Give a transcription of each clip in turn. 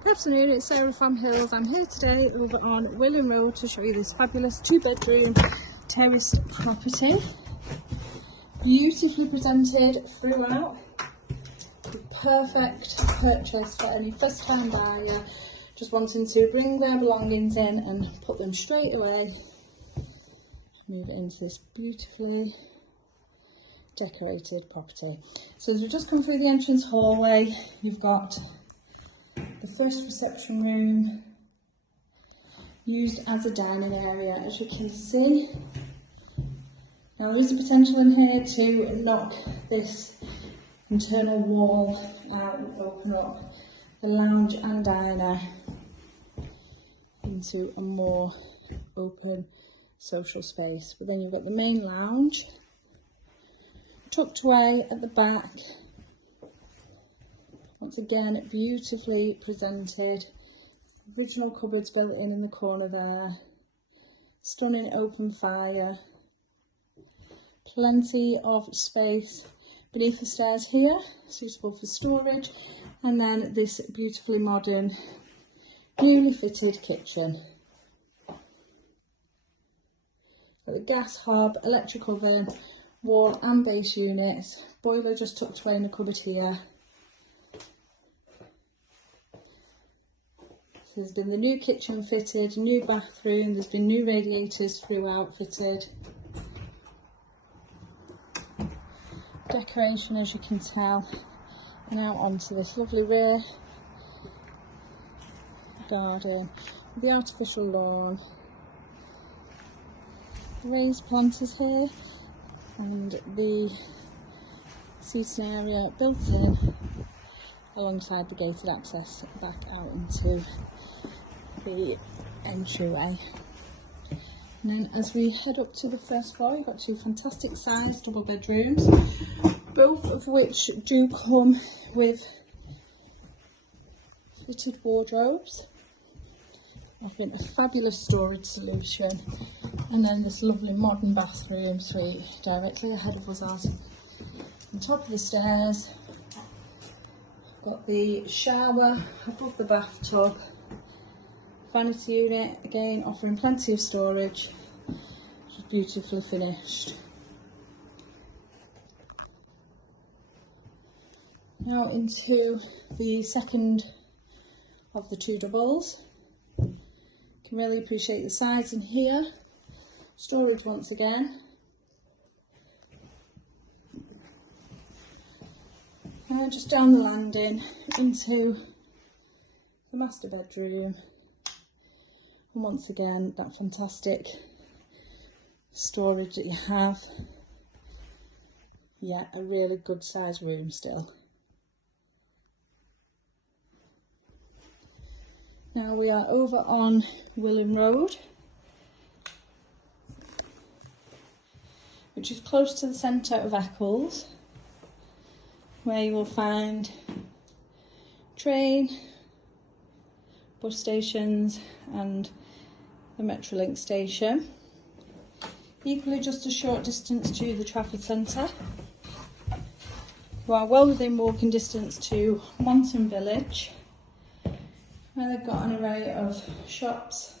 Good afternoon, it's Sarah from Hills. I'm here today over on Willan Road to show you this fabulous 2-bedroom terraced property. Beautifully presented throughout. The perfect purchase for any first time buyer just wanting to bring their belongings in and put them straight away. Move it into this beautifully decorated property. So as we just come through the entrance hallway, you've got the first reception room used as a dining area, as you can see. Now there is a potential in here to knock this internal wall out and open up the lounge and diner into a more open social space. But then you've got the main lounge tucked away at the back. Once again, beautifully presented. Original cupboards built in the corner there. Stunning open fire. Plenty of space beneath the stairs here, suitable for storage. And then this beautifully modern, newly fitted kitchen. Got the gas hob, electric oven, wall and base units. Boiler just tucked away in the cupboard here. There's been the new kitchen fitted, new bathroom, there's been new radiators throughout fitted. Decoration, as you can tell, and out onto this lovely rear garden with the artificial lawn. Raised planters here and the seating area built in alongside the gated access back out into the entryway. And then as we head up to the first floor, you've got two fantastic sized double bedrooms, both of which do come with fitted wardrobes, offering a fabulous storage solution. And then this lovely modern bathroom suite directly ahead of us. On top of the stairs, got the shower above the bathtub, vanity unit, again offering plenty of storage, just beautifully finished. Now into the second of the two doubles. Can really appreciate the size in here. Storage once again. Just down the landing into the master bedroom, and once again that fantastic storage that you have. Yeah, a really good sized room still. Now we are over on Willan Road, which is close to the centre of Eccles, where you will find train, bus stations and the Metrolink station. Equally just a short distance to the Trafford Centre. You are well within walking distance to Monton Village, where they've got an array of shops,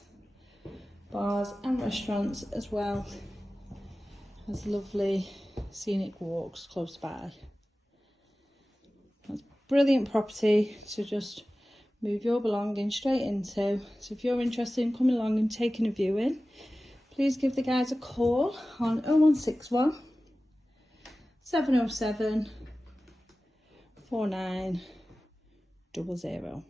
bars and restaurants, as well as lovely scenic walks close by. Brilliant property to just move your belongings straight into. So if you're interested in coming along and taking a viewing, please give the guys a call on 0161 707 4900.